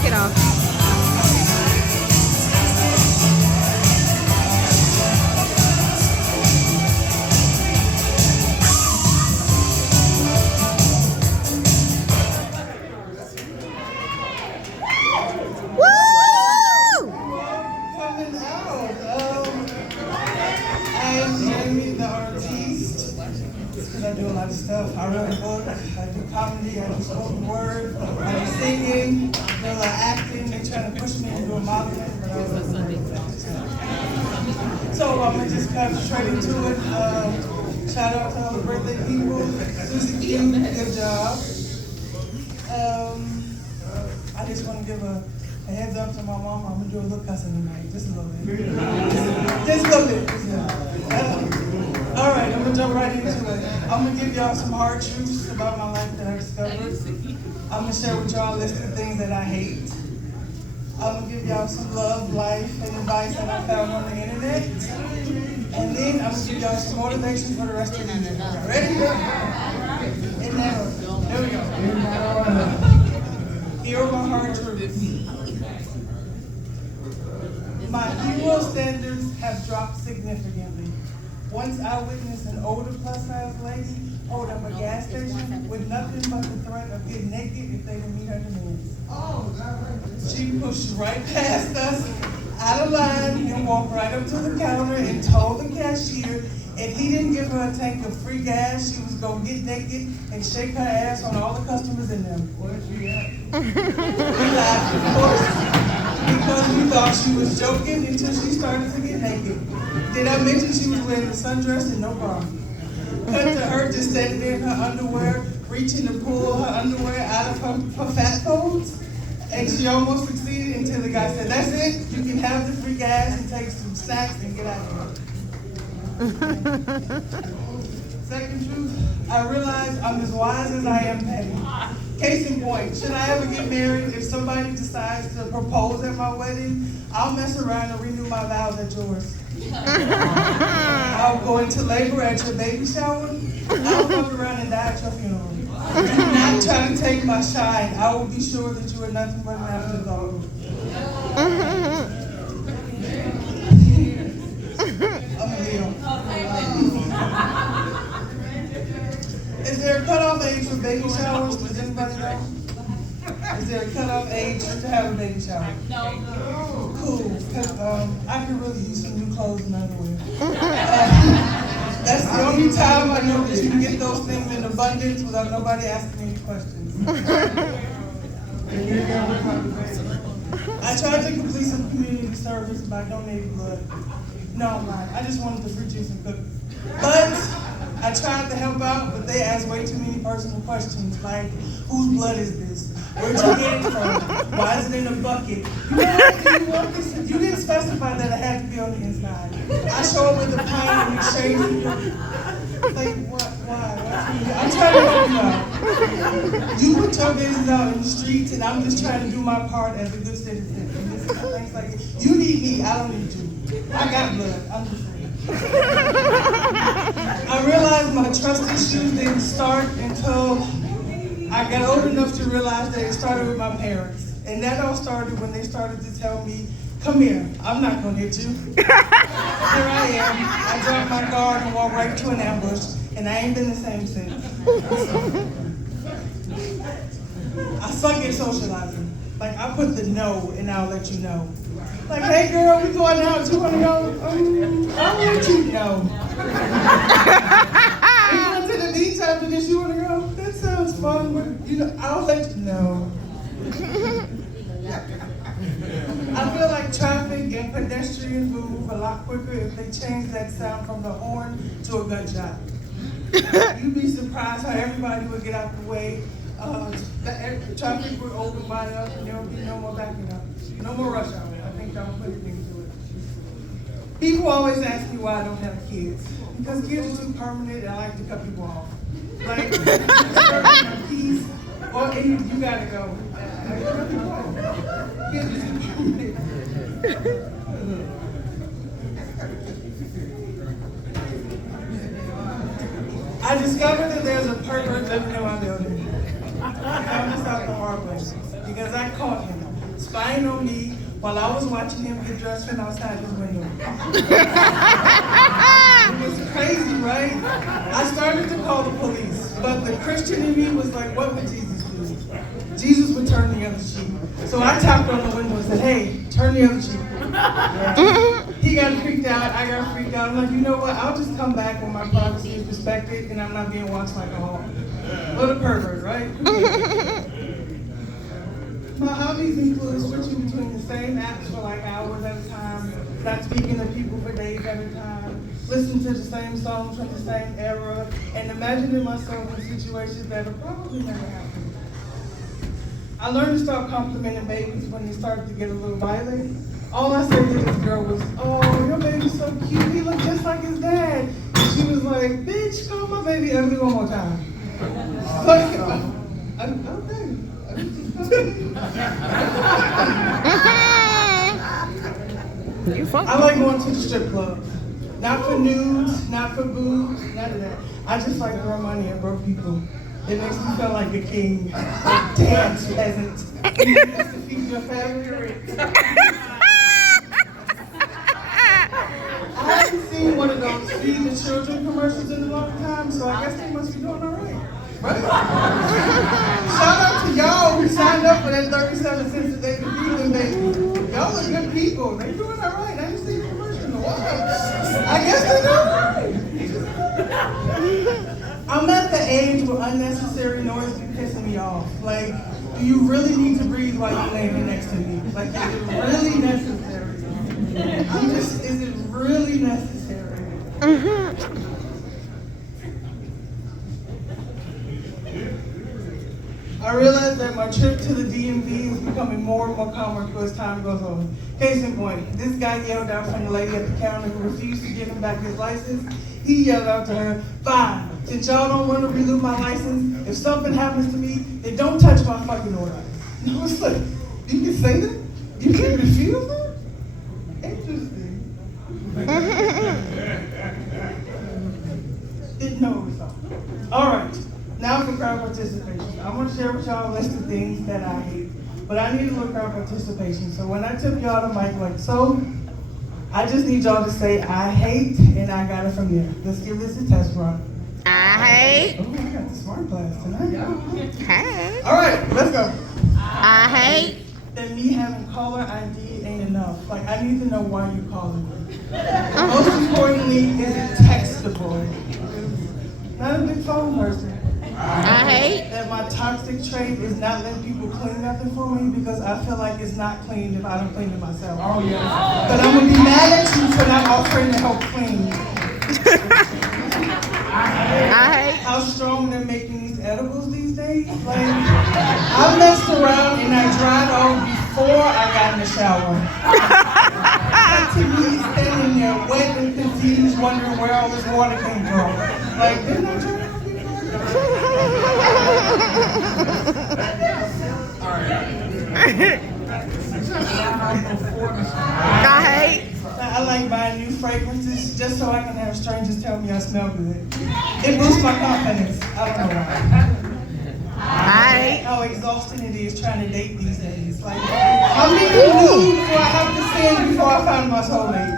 jacket off. Coming out. I'm Jamie TheArtiste. Because I do a lot of stuff. I wrote a book, I do comedy, I do spoken word, I do singing, I do a lot of acting. They're trying to push me into a modeling, but I was so I'm going to just cut straight into it. Shout out to all the birthday people. Susie Q, good job. I just want to give a heads up to my mom. I'm going to do a little cussing tonight, just a little bit. Just a little bit. All right, I'm going to jump right into it. I'm going to give y'all some hard truths about my life that I discovered. I'm going to share with y'all a list of things that I hate. I'm going to give y'all some love, life, and advice that I found on the internet. And then I'm going to give y'all some motivation for the rest of the year. Y'all ready? In that order. There we go. Here are my hard truths. My hero standards have dropped significantly. Once I witnessed an older plus-size lady hold up a gas station with nothing but the threat of getting naked if they didn't meet her demands. She pushed right past us, out of line, and walked right up to the counter and told the cashier if he didn't give her a tank of free gas, she was going to get naked and shake her ass on all the customers in there. Where's she at? We laughed, of course, because we thought she was joking until she started to get naked. Did I mention she was wearing a sundress and no bra? Cut to her just standing there in her underwear, reaching to pull her underwear out of her fat folds. And she almost succeeded until the guy said, "That's it, you can have the free gas and take some snacks and get out of here." Second truth, I realize I'm as wise as I am petty. Case in point, should I ever get married, if somebody decides to propose at my wedding, I'll mess around and renew my vows at yours. I'll go into labor at your baby shower. I'll fuck around and die at your funeral. Do not try to take my shine. I will be sure that you are nothing but an afterthought. I'm a Leo. Is there a cutoff age for baby showers? Does anybody know? Is there a cutoff age to have a baby shower? No. Cool, because I could really use some new clothes and underwear. That's the only time I know that you can get those things in abundance without nobody asking any questions. I tried to complete some community service by donating blood. No, I'm not. I just wanted the fruit juice and cookies. But I tried to help out, but they asked way too many personal questions, like, whose blood is this? Where'd you get it from? Why is it in a bucket? You know what? Do you want this? You didn't specify that it had to be on the inside. I show up with a pint and exchange it. Like, what? Why? I'm trying to help you out. You put your business out in the streets, and I'm just trying to do my part as a good citizen. And this is things like, you need me, I don't need you. I got blood, I'm just saying. I realized my trust issues didn't start until I got old enough to realize that it started with my parents. And that all started when they started to tell me, "Come here, I'm not gonna hit you." Here I am, I dropped my guard and walked right into an ambush, and I ain't been the same since. I suck at socializing. Like, I put the no, and I'll let you know. Like, "Hey girl, we going out, you wanna go?" I'll let you know. We going to the beach after this, you wanna go? That sounds fun, but I'll let you know. I feel like traffic and pedestrians will move a lot quicker if they change that sound from the horn to a gunshot. You'd be surprised how everybody would get out the way. The traffic would open wide up and there would be no more backing up. No more rush hour. I think y'all put it into it. People always ask me why I don't have kids. Because kids are too permanent and I like to cut people off. Like, peace, or you gotta go. Kids are too permanent. I discovered that there's a pervert living in my building. I found this out the hard way because I caught him. spying on me while I was watching him get dressed from outside his window. It was crazy, right? I started to call the police, but the Christian in me was like, what would Jesus do? Jesus would turn the other cheek. So I tapped on the window and said, hey, turn the other cheek. He got freaked out, I got freaked out. I'm like, you know what, I'll just come back when my privacy is respected and I'm not being watched like a hawk. What a pervert, right? My hobbies include switching between the same apps for like hours at a time, not speaking to people for days at a time, listening to the same songs from the same era, and imagining myself in situations that will probably never happen. I learned to stop complimenting babies when they started to get a little violent. All I said to this girl was, oh, your baby's so cute, he looks just like his dad. And she was like, bitch, call my baby ugly one more time. Like, okay. I like going to the strip club. Not for nudes, not for boobs, none of that. I just like throwing money at broke people. It makes me feel like a king. Like, damn, peasant. You have to feed your family. I haven't seen one of those feed the children commercials in a long time, so I guess they must be doing all right. Right? Shout out to y'all who signed up for that 37 cents a day to feed them babies. Y'all are good people. They doing all right. I ain't seen a commercial in a while. I guess they doing all right. I'm at the age where unnecessary noise be pissing me off. Like, do you really need to breathe while you're laying next to me? Like, is it really necessary? Is it really necessary? I realized that my trip to the DMV is becoming more and more common as time goes on. Case in point, this guy yelled out from the lady at the counter who refused to give him back his license. He yelled out to her, fine, since y'all don't want to renew my license, if something happens to me, then don't touch my fucking order. No, it's like, you can say that? You can refuse that? Interesting. Didn't know it was on. All right. Now for crowd participation. I'm going to share with y'all a list of things that I hate, but I need a little crowd participation. So when I tip y'all the mic like so, I just need y'all to say I hate, and I got it from there. Let's give this a test run. I hate. Oh, I got the smart class tonight. Hey. All right, let's go. I hate. That me having caller ID ain't enough. Like, I need to know why you're calling me. Most importantly, is it textable? Not a big phone person. I hate that my toxic trait is not letting people clean nothing for me because I feel like it's not clean if I don't clean it myself. Oh yeah. But I'm gonna be mad at you for not offering to help clean. I hate how strong they're making these edibles these days. Like, I messed around and I dried off before I got in the shower. Like, to me, standing there wet and confused, wondering where all this water came from. Like, didn't I dry off I hate. I like buying new fragrances just so I can have strangers tell me I smell good. It boosts my confidence. I don't know why. I hate how exhausting it is trying to date these days. Like, how many nudes do I have to send before I find my soulmate?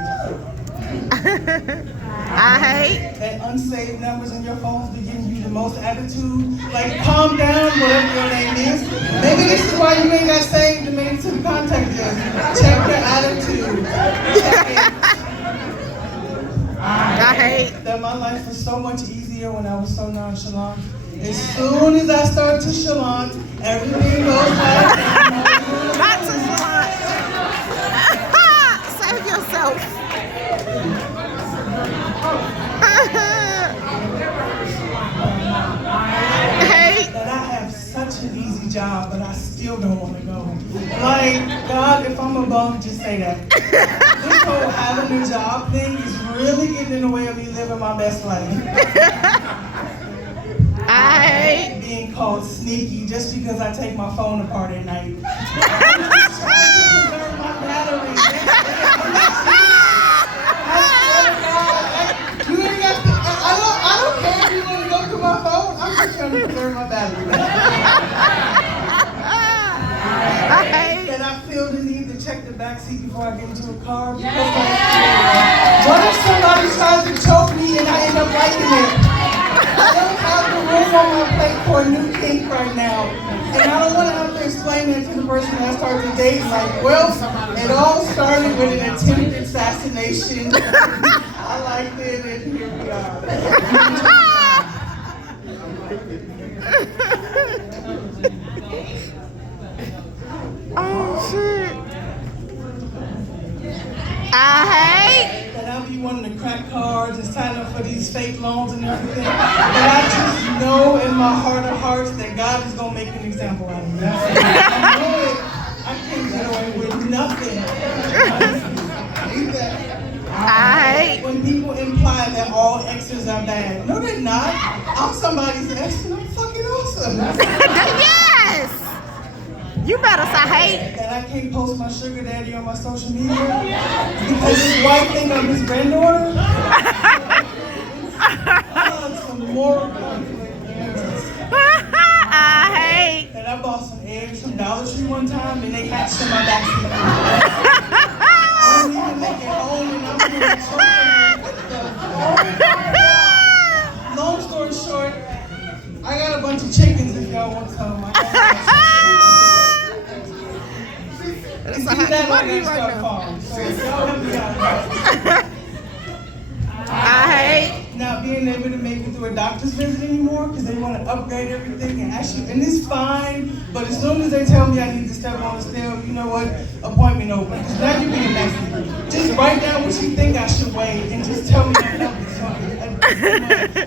I hate that unsaved numbers in your phones be giving you the most attitude. Like, calm down, whatever your name is. Maybe this is why you ain't got saved and made it to the contact list. Check your attitude. Check it. I hate that my life was so much easier when I was so nonchalant. As soon as I start to chalant, everything goes like not to chalant. Save yourself. that I have such an easy job, but I still don't want to go. Like, God, if I'm a bum, just say that. This whole having a job thing is really getting in the way of me living my best life. I hate being called sneaky just because I take my phone apart at night. My battery. You ain't got to, I don't care if you want to go to my phone. I'm just trying to preserve my battery. I hate that I feel the need backseat before I get into a car. Because, like, what if somebody tries to choke me and I end up liking it? I don't have the room on my plate for a new kink right now. And I don't want to have to explain that to the person I started to date. Like, well, it all started with an attempted assassination. I liked it, and here we are. Oh, shit. I hate. And I'll be wanting to crack cards and sign up for these fake loans and everything. But I just know in my heart of hearts that God is going to make an example out of me. I know it. I can't get away with nothing. I hate. When people imply that all exes are bad. No, they're not. I'm somebody's ex and I'm fucking awesome. Yes. You better say hate. And I can't post my sugar daddy on my social media because his wife think I'm his granddaughter. Some moral conflict there. I hate. And I bought some eggs from Dollar Tree one time and they hatched in my backseat. I didn't even make it home and I'm doing Long story short, I got a bunch of chickens if y'all want some. It's that what are you right now? I hate. Not being able to make it through a doctor's visit anymore because they want to upgrade everything and actually, and it's fine, but as soon as they tell me I need to step on the scale, you know what, appointment over. Because now you're being messy. Just write down what you think I should weigh and just tell me your numbers. I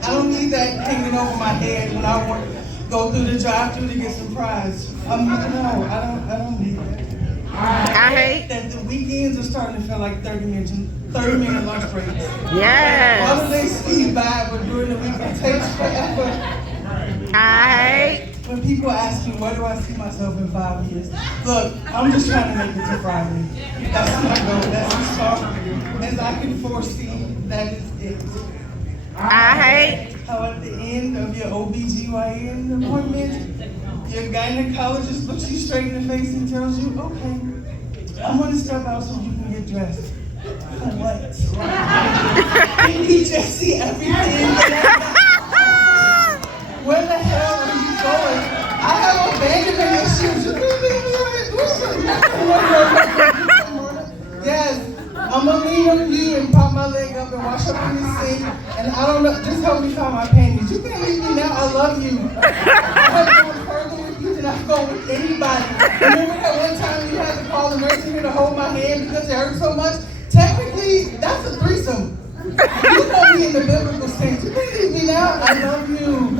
don't need that hanging over my head when I want to go through the drive-thru to get some fries. No, I don't need that. I hate. That the weekends are starting to feel like 30-minute lunch breaks. Yes. Holidays speed by, but during the week it takes forever. I hate. When people ask me, where do I see myself in 5 years? Look, I'm just trying to make it to Friday. That's my goal. That's as far as I can foresee. That is it. I hate. How at the end of your OBGYN appointment, your gynecologist looks you straight in the face and tells you, okay, I'm going to step out so you can get dressed. For what? Can you just see everything? Where the hell are you going? I have abandonment issues. You can't leave me. Yes. I'm gonna lean on you and pop my leg up and wash up in the sink. And I don't know, just help me find my panties. You can't leave me now. I love you. I'm going further with you than I'm going with anybody. Remember that one time you had to call the nursing here to hold my hand because it hurt so much? Technically, that's a threesome. You know me in the biblical sense. You can't leave me now. I love you.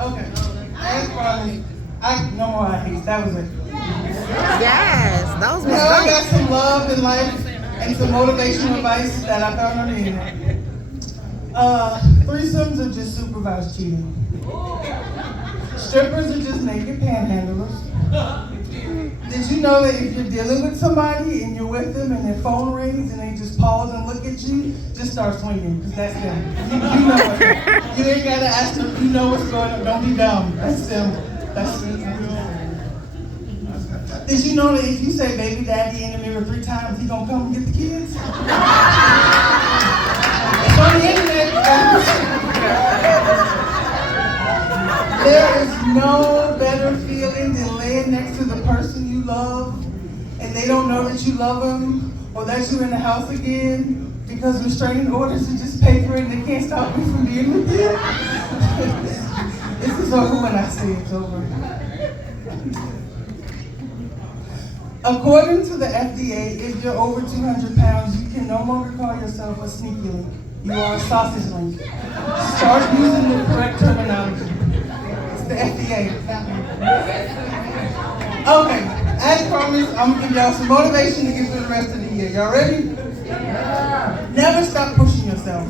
Okay. As promised, no more I hate. That was it. Yes. Those Now I got was some love in life and some motivational advice that I found on the internet. Threesomes are just supervised cheating. Strippers are just naked panhandlers. Did you know that if you're dealing with somebody and you're with them and their phone rings and they just pause and look at you, just start swinging, because that's them. You know it. You ain't gotta ask them, you know what's going on, don't be dumb. That's them. That's them. Did you know that if you say baby daddy in the mirror 3 times, he gonna come and get the kids? It's on the internet. There is no better feeling than laying next to the person you love and they don't know that you love them or that you're in the house again because restraining orders are just paper and they can't stop me from being with you. This is over when I say it's over. According to the FDA, if you're over 200 pounds, you can no longer call yourself a sneaky link. You are a sausage link. Start using the correct terminology. It's the FDA. Okay, as promised, I'm gonna give y'all some motivation to get through the rest of the year. Y'all ready? Never stop pushing yourself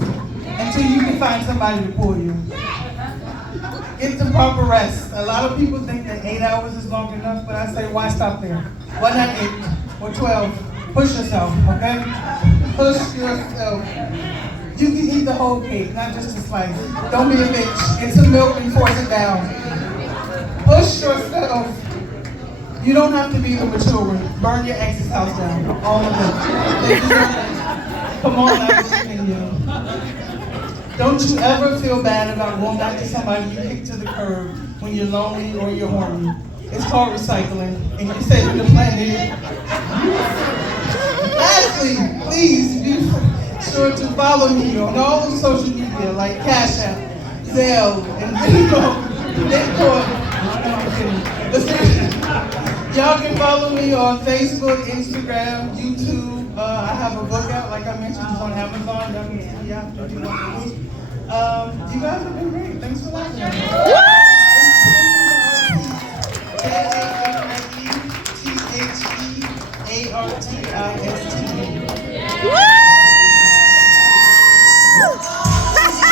until you can find somebody to pull you. Get the proper rest. A lot of people think that 8 hours is long enough, but I say, why stop there? Why not 8 or 12? Push yourself, okay? Push yourself. You can eat the whole cake, not just a slice. Don't be a bitch. Get some milk and force it down. Push yourself. You don't have to be the mature one. Burn your ex's house down. All of them. Come on, I believe in you. Don't you ever feel bad about going back to somebody you kicked to the curb when you're lonely or you're horny. It's called recycling, and you're saving the planet. Lastly, please be sure to follow me on all of social media like Cash App, Zelle, and Bitcoin. No, I'm kidding. Listen, y'all can follow me on Facebook, Instagram, YouTube. I have a book out, like I mentioned, it's on Amazon. Y'all can see after you want to read. You guys have been great. Thanks for watching. TheArtiste.